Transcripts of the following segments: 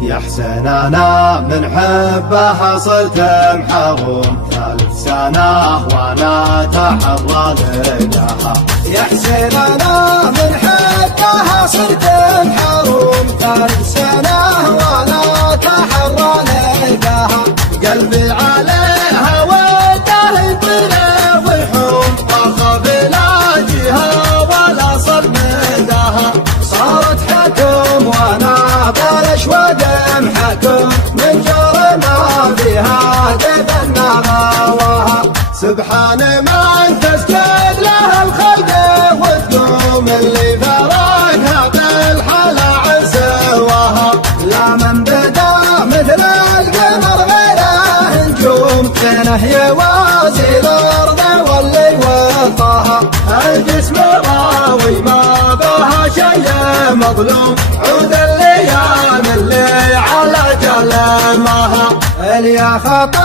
يا حسين انا من حبها صرت محروم 3 سنة وانا تحرى لقاها. يا حسين انا من حبها صرت محروم 3 سنة وانا تحرى لقاها. قلبي عليها وده يطلع ويحوم واخاف لا جهة ولا صمدها. صارت حكم وانا بلش ودم حكم من جر ما فيها تبنى غواها. سبحان من تسجد له الخلق وتقوم اللي فرقها بالحلا عزواها. لا من بدا مثل القمر غيره نجوم فينه يوازي الارض واللي وطاها. الجسم راوي ما بها شيء مظلوم عود الليالي اللي على جلمها. اليا خطت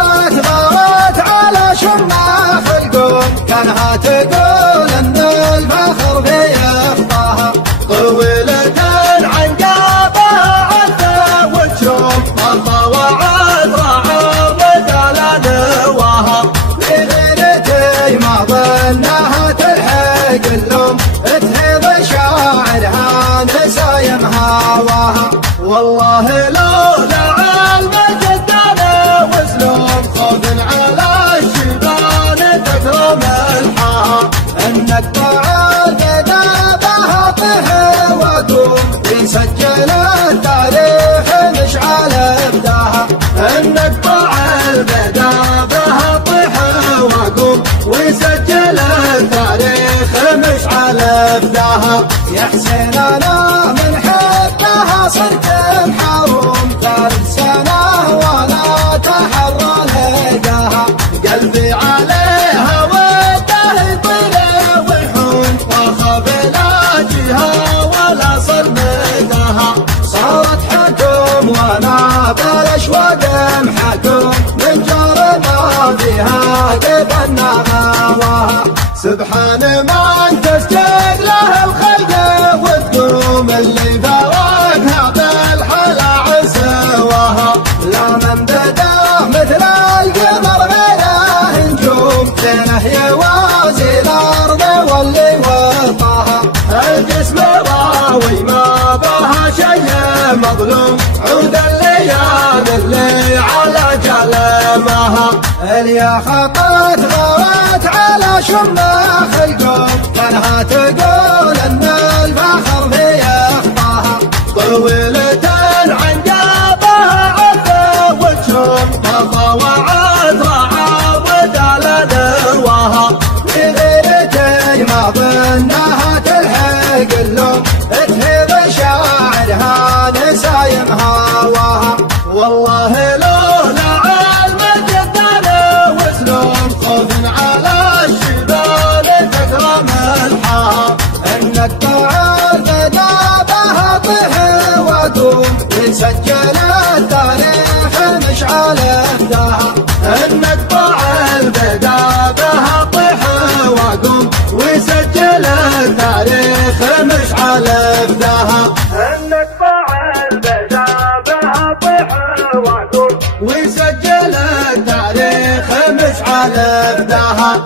غارت على شماخ القوم كانها تقول ان الفخر في يخطاها. طويلة عنقابها عذا وتشوم الله وعد راعى على نواها. لغيرتي ما ظنها تلحق اللوم تهيض شاعرها نسايم هواها. والله لولا علم جدنا وسلوم خوف على الشيطان تكرم الحاها. انك طعال بها طه وقوم يسجل التاريخ مشعل ابداها. انك طعال بها طيح وقوم ويسجل التاريخ مشعل ابداها. يا حسين انا من حبها صرت محروم 3 سنة وانا تحرى لقاها. قلبي عليها وده يطلع ويحوم واخاف لا جهة ولا صمدها. صارت حكم وانا بلش ودم حكم من جر ما فيها تبنى غواها. سبحان من تسجد له الخلق وتقوم اللي فرقها بالحلا عزواها. لا من بدا مثل القمر غيره نجوم فينه يوازي الارض واللي وطاها. الجسم راوي ما بها شيء مظلوم عود الليالي اللي على جلمها. اليا خطت غارت على شماخ القوم كانها تقول ان الفخر في يخطاها. طويلة عنقابها عذا وتشوم الله وعد راعى على نواها. لغيرتي ما ظنها تلحق اللوم تهيض شاعرها نسايم هواها. والله لولا علم جدنا وسلوم خوف على الشبال تكرم الحاها. انك طعال بها طه وقوم يسجل التاريخ مشعل ابداها. انك طعال بها طيح وقوم ويسجل التاريخ مشعل ابداها. انك طعال بها طه وقوم ويسجل التاريخ مشعل ابداها.